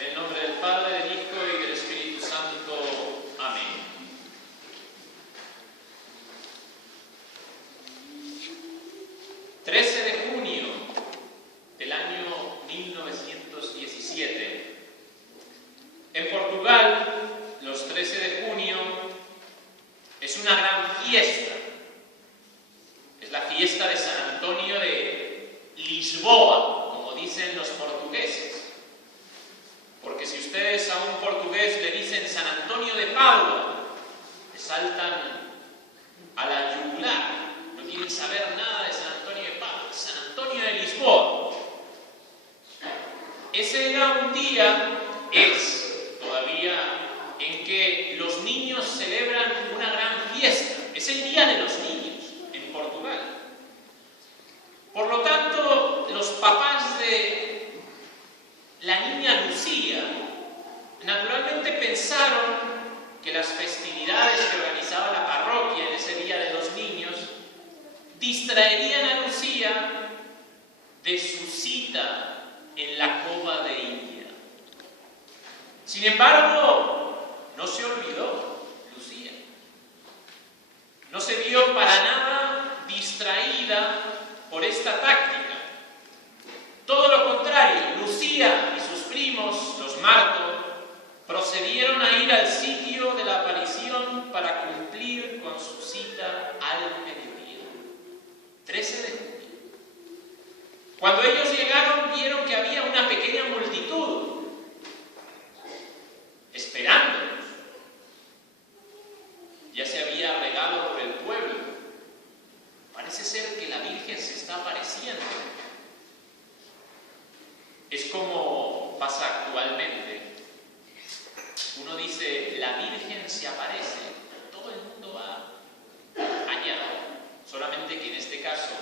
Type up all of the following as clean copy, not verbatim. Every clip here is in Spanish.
En el nombre del Padre, del Hijo y del Espíritu Santo. Amén. ...13 de junio del año 1917. En Portugal, los 13 de junio es una gran fiesta. Es la fiesta de San Antonio de Lisboa, como dicen los portugueses. Porque si ustedes a un portugués le dicen San Antonio de Padua, le saltan a la yugular. No quieren saber nada de San Antonio de Padua, San Antonio de Lisboa. Ese era un día, es todavía, en que los niños celebran una gran fiesta. Es el Día de los Niños en Portugal. Por lo tanto, los papás de la niña Lucía naturalmente pensaron que las festividades que organizaba la parroquia en ese Día de los Niños distraerían a Lucía de su cita en la cova de India. Sin embargo, no se olvidó Lucía. No se vio para nada distraída por esta táctica. Todo lo contrario, Lucía y sus primos, los Marto, procedieron a ir al sitio de la aparición para cumplir con su cita al mediodía. 13 de junio. Cuando ellos llegaron, vieron que había una pequeña multitud esperándolos. Ya se había regado por el pueblo. Parece ser que la Virgen se está apareciendo. Es como pasa actualmente. Uno dice, la Virgen se aparece, todo el mundo va allá. Solamente que en este caso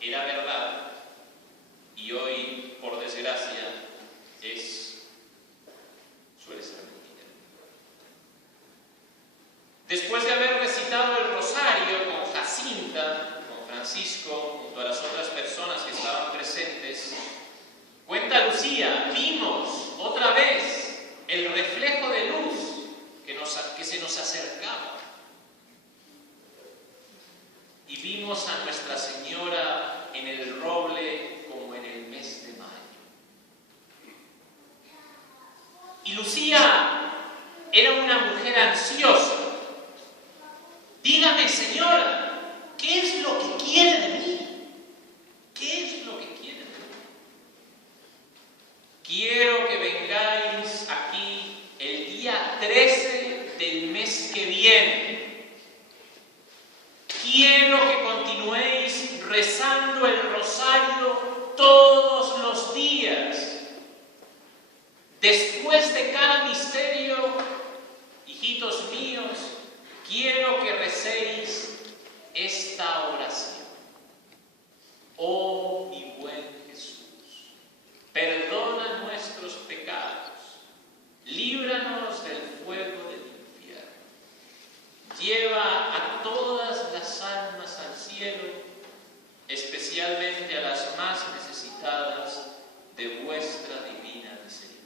era verdad y hoy, por desgracia, suele ser mentira. Después de haber recitado el rosario con Jacinta, con Francisco, junto a las otras personas que estaban presentes, cuenta Lucía, vimos otra vez el reflejo de luz que se nos acercaba. Y vimos a Nuestra Señora en el roble como en el mes de mayo. Y Lucía era una mujer ansiosa. Dígame, Señora, ¿qué es lo que quiere de mí? ¿Qué es lo que quiere de mí? Quiero que vengáis aquí el día 13 del mes que viene. Quiero que continuéis rezando el rosario todos los días. Después de cada misterio, hijitos míos, quiero que recéis esta oración. Oh, mi buen Jesús, perdona nuestros pecados, líbranos del fuego del infierno, lleva a todas las almas al cielo, especialmente a las más necesitadas de vuestra divina misericordia.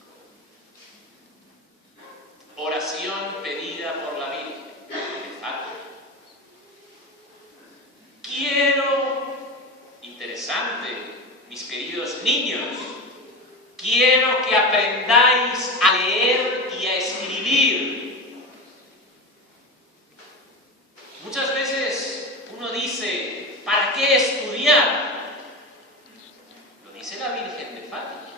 Oración pedida por la Virgen de Fátima. Interesante, mis queridos niños, quiero que aprendáis a leer y a escribir. Muchas veces uno dice, ¿para qué estudiar? Lo dice la Virgen de Fátima.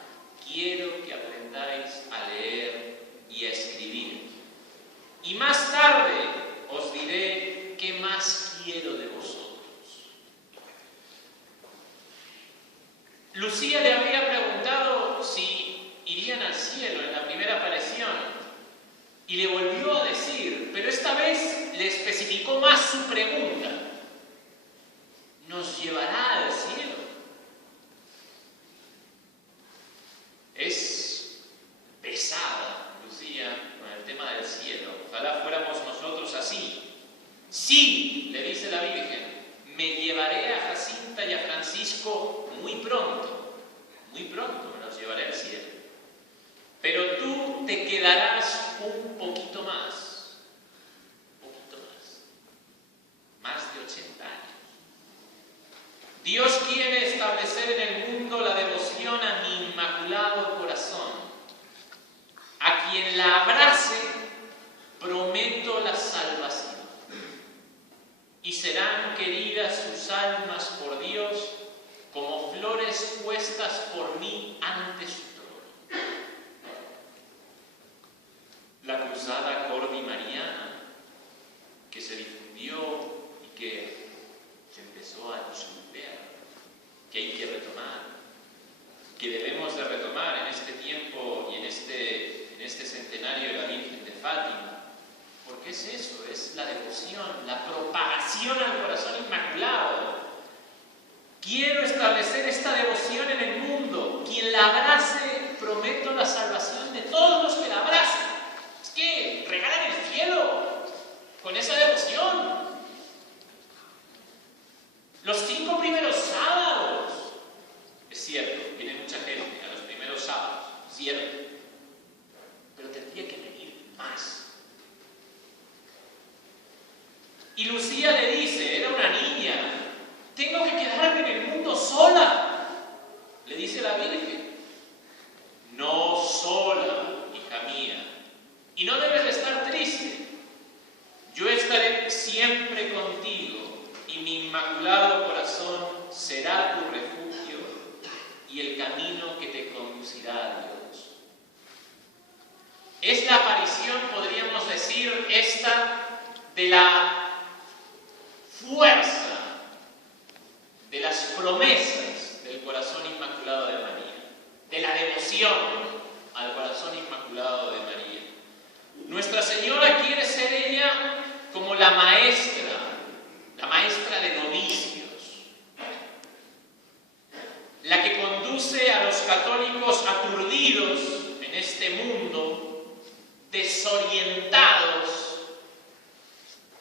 Quiero que aprendáis a leer y a escribir. Y más tarde os diré qué más quiero de vosotros. Lucía le había preguntado si irían al cielo en la primera aparición y le volvió a decir, pero esta vez le especificó más su pregunta. ¿Nos llevará al cielo? Es pesada Lucía con el tema del cielo. Ojalá fuéramos nosotros así. Sí, le dice la Virgen, me llevaré a Jacinta y a Francisco muy pronto me los llevaré al cielo. Pero tú te quedarás un poquito más, más de 80 años. Dios quiere establecer en el mundo la devoción a mi inmaculado corazón. A quien la abrace, prometo la salvación. Y serán queridas sus almas por Dios como flores puestas por mí ante su trono. La cruzada cordimariana que se difundió y que se empezó a disolver, que hay que retomar, que debemos de retomar en este tiempo y en este centenario de la Virgen de Fátima, porque es eso, es la devoción, la propagación al corazón inmaculado. Quiero establecer esta devoción en el mundo. Quien la abrace, prometo la salvación de todos los que la abracen. Es que regalan el cielo con esa devoción. Los 5 primeros sábados, es cierto, viene mucha gente a los primeros sábados, cierto, pero tendría que venir más. Y Lucía le dice, era una niña, tengo que quedarme en el mundo sola. Le dice la Virgen, no sola, hija mía, y no debes de estar triste. Yo estaré siempre contigo y mi inmaculado corazón será tu refugio y el camino que te conducirá a Dios. Es la aparición, podríamos decir, esta de la fuerza de las promesas del corazón inmaculado de María, de la devoción al corazón inmaculado de María. Nuestra Señora quiere ser ella como la maestra de novicios, la que conduce a los católicos aturdidos en este mundo, desorientados,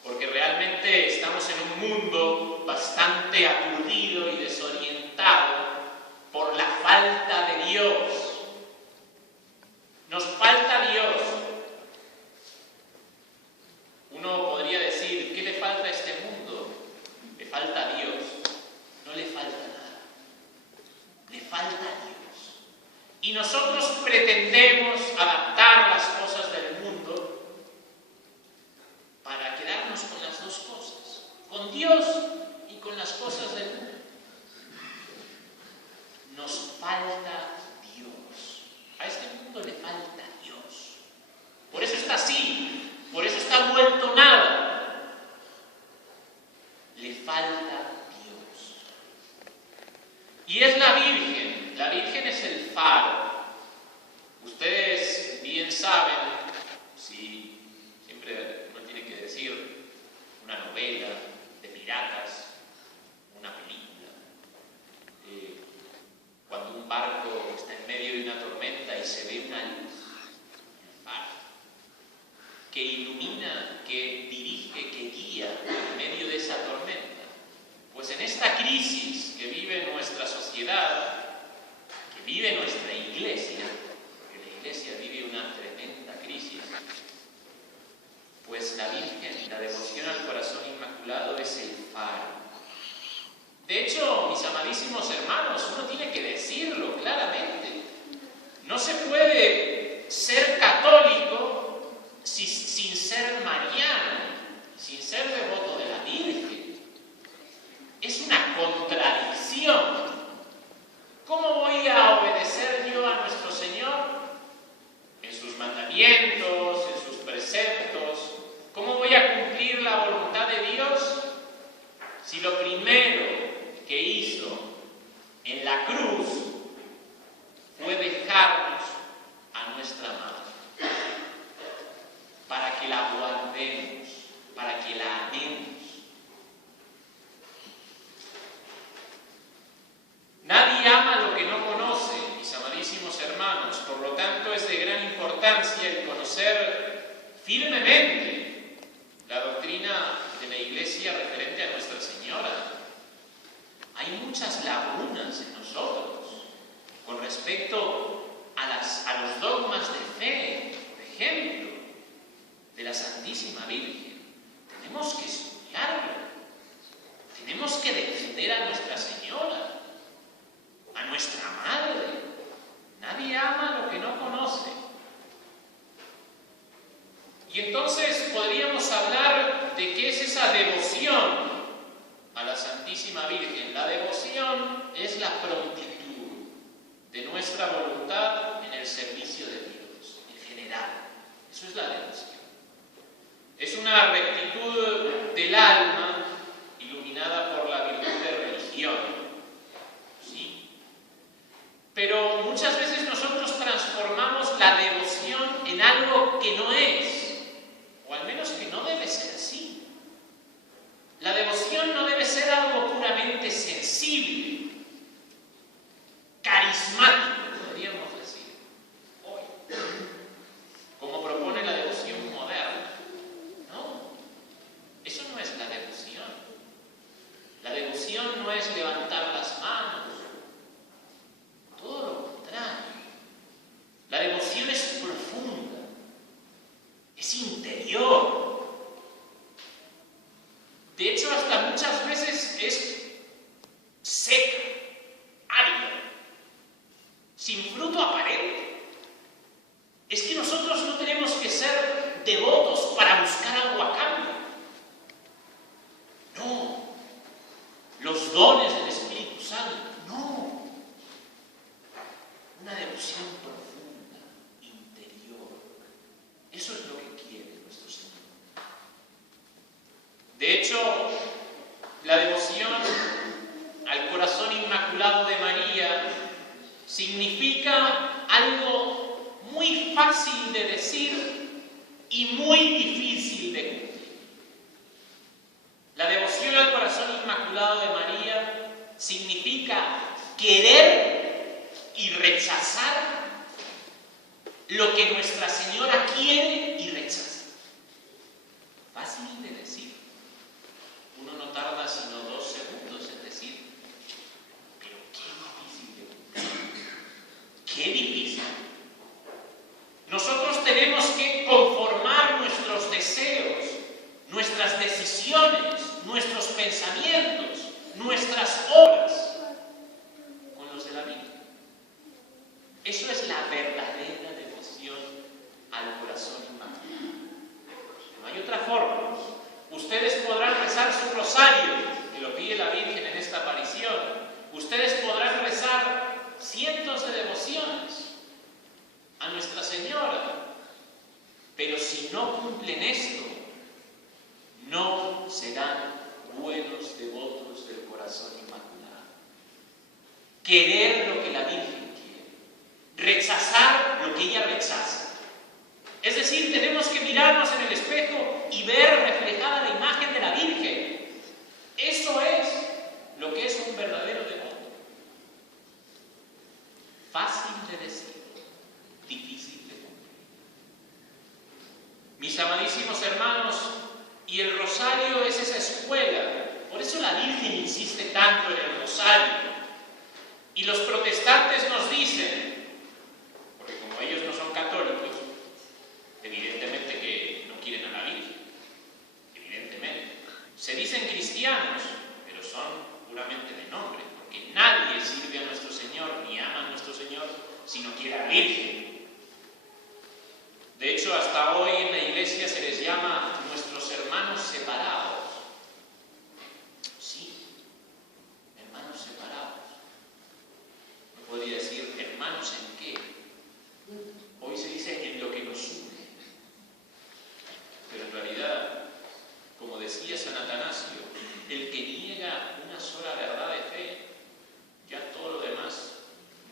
porque realmente estamos en un mundo bastante aturdido y desorientado por la falta de Dios. Nos falta Dios. Uno podría decir, ¿qué le falta a este mundo? Le falta a Dios. No le falta nada. Le falta a Dios. Y nosotros pretendemos adaptar las cosas del mundo para quedarnos con las dos cosas, con Dios y con las cosas del mundo. Nos falta Dios. A este mundo le falta Dios. Por eso está así, por eso está vuelto nada. Le falta Dios. Y es la Virgen es el faro. Ustedes bien saben, si siempre uno tiene que decir una novela de piratas, una película, cuando un barco está en medio de una tormenta y se ve una luz, el faro, que ilumina, que dirige, que guía en medio de esa tormenta. Pues en esta crisis que vive nuestra sociedad, que vive nuestra iglesia, porque la iglesia vive una tremenda crisis, pues la Virgen, la devoción al corazón inmaculado es el faro. De hecho, mis amadísimos hermanos, uno tiene que decirlo claramente. No se puede ser católico sin ser mariano, sin ser devoto de la Virgen. Es una contradicción. ¿Cómo voy a obedecer yo a nuestro Señor en sus mandamientos, en sus preceptos? ¿Cómo voy a cumplir la voluntad de Dios si lo primero que hizo en la cruz fue dejarnos a nuestra madre para que la guardemos, para que la amemos? Nadie ama lo que no conoce, mis amadísimos hermanos. Por lo tanto, es de gran importancia el conocer firmemente la doctrina de la Iglesia referente a Nuestra Señora. Hay muchas lagunas en nosotros con respecto a los dogmas de fe. ejemplo de la Santísima Virgen. Tenemos que estudiarlo. Tenemos que defender a Nuestra Señora, a nuestra Madre. Nadie ama lo que no conoce. Y entonces podríamos hablar de qué es esa devoción a la Santísima Virgen. La devoción es la prontitud de nuestra voluntad en el servicio de Dios, en general. Eso es la devoción. Es una rectitud del alma iluminada por la virtud de religión. Sí. Pero muchas veces nosotros transformamos la devoción en algo que no es, o al menos que no debe ser así. La devoción no debe ser algo puramente sensible, carismático, podríamos decir, hoy, como propone la devoción moderna. No, eso no es la devoción. La devoción no es levantar las manos, todo lo contrario. La devoción es profunda, es interior. De hecho, hasta muchas veces es seca, árida, sin fruto aparente. Es que nosotros no tenemos que ser devotos para buscar algo a cambio. No. Los dones del Espíritu Santo. No. Una devoción profunda, interior. Eso es lo que quiere nuestro Señor. De hecho, la devoción al corazón inmaculado de María significa algo muy fácil de decir y muy difícil de cumplir. La devoción al corazón inmaculado de María significa querer y rechazar lo que Nuestra Señora quiere y rechaza. Fácil de decir. Uno no tarda sino 2 segundos en decir, pero qué difícil de cumplir. Qué difícil. Nosotros tenemos que conformar nuestros deseos, nuestras decisiones, nuestros pensamientos, nuestras obras con los de la Virgen. Eso es la verdadera devoción al corazón inmaculado. No hay otra forma. Ustedes podrán rezar su rosario, que lo pide la Virgen en esta aparición. Ustedes podrán rezar cientos de devociones a Nuestra Señora. Pero si no cumplen esto, no serán buenos devotos del corazón inmaculado. Querer lo que la Virgen quiere, rechazar lo que ella rechaza. Es decir, tenemos que mirarnos en el espejo y ver reflejada la imagen de la Virgen. Eso es lo que es un verdadero devoto. Fácil de decir, difícil de cumplir. Mis amadísimos hermanos, y el rosario es esa escuela. Por eso la Virgen insiste tanto en el rosario. Y los protestantes nos dicen, porque como ellos no son católicos, evidentemente que no quieren a la Virgen. Evidentemente. Se dicen cristianos, pero son puramente de nombre, porque nadie sirve a nuestro Señor ni ama a nuestro Señor si no quiere a la Virgen. De hecho, hasta hoy en la Iglesia se les llama nuestros hermanos separados. Sí, hermanos separados. No podría decir hermanos en qué. Hoy se dice en lo que nos une. Pero en realidad, como decía San Atanasio, el que niega una sola verdad de fe, ya todo lo demás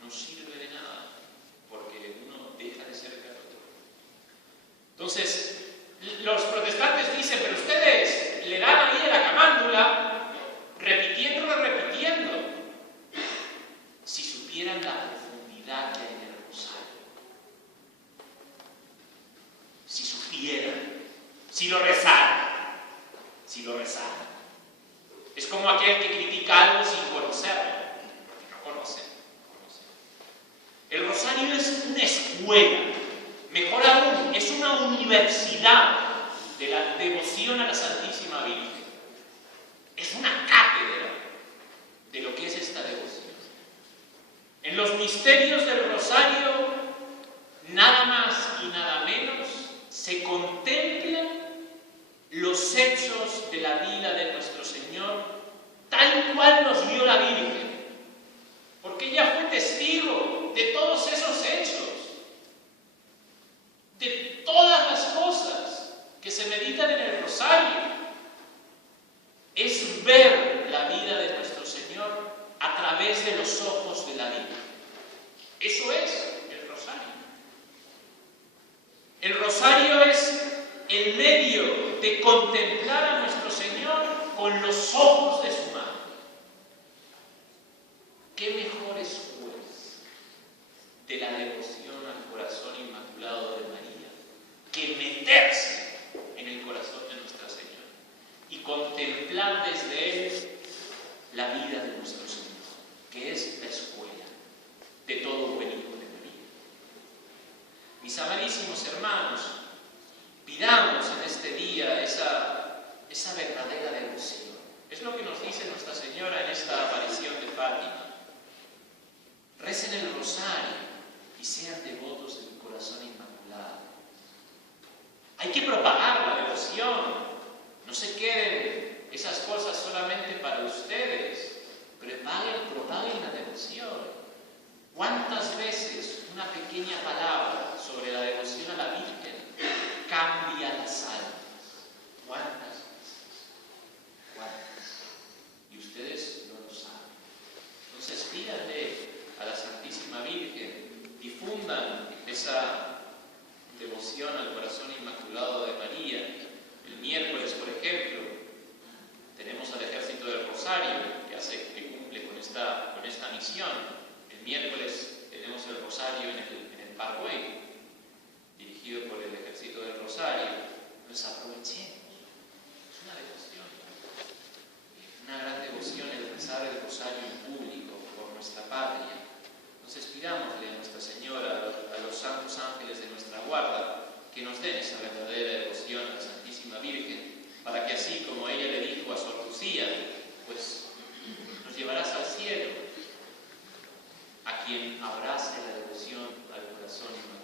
no sirve de nada, porque uno deja de ser católico. Entonces, los protestantes dicen, pero ustedes le dan ahí a la camándula, repitiendo. Si supieran la profundidad que hay en el rosario, si supieran, si lo rezaran. Es como aquel que critica algo sin conocerlo, porque no conocen. El rosario es una escuela Mejor aún, es una universidad de la devoción a la Santísima Virgen. Es una cátedra de lo que es esta devoción. En los misterios del Rosario, nada más y nada menos, se contemplan los hechos de la vida de nuestro Señor, tal cual nos vio la Virgen, porque ella fue testigo de todos esos hechos, de todas las cosas que se meditan en el Rosario. Es ver la vida de nuestro Señor a través de los ojos de la Virgen. Eso es el Rosario. El Rosario es el medio de contemplar a nuestro Señor con los ojos de su mano. ¿Qué mejores pues de la devoción al corazón inmaculado de María que meterse en el corazón de Nuestra Señora y contemplar desde Él la vida de nuestro Señor, que es la escuela de todo buen hijo de María? Mis amadísimos hermanos, pidamos en este día esa verdadera devoción. Es lo que nos dice Nuestra Señora en esta aparición de Fátima. Recen el rosario y sean devotos del corazón inmaculado. Hay que propagar la devoción. No se queden esas cosas solamente para ustedes. Propaguen la devoción. ¿Cuántas veces una pequeña palabra sobre la devoción a la Virgen cambia las almas? ¿Cuántas veces? ¿Cuántas? Y ustedes no lo saben. Entonces pídanle a la Santísima Virgen, difundan esa devoción al corazón inmaculado de María. El miércoles, por ejemplo, tenemos al Ejército del Rosario que cumple con esta misión. El miércoles tenemos el Rosario en el Parkway, dirigido por el Ejército del Rosario. Nos aprovechemos. Es una devoción. Una gran devoción el rezar el Rosario en público por nuestra patria. Entonces pidámosle a Nuestra Señora, a los santos ángeles de nuestra guarda, que nos den esa verdadera devoción a la Santísima Virgen, para que así como ella le dijo a Sor Lucía, pues nos llevarás al cielo, a quien abrace la devoción al corazón inmaculado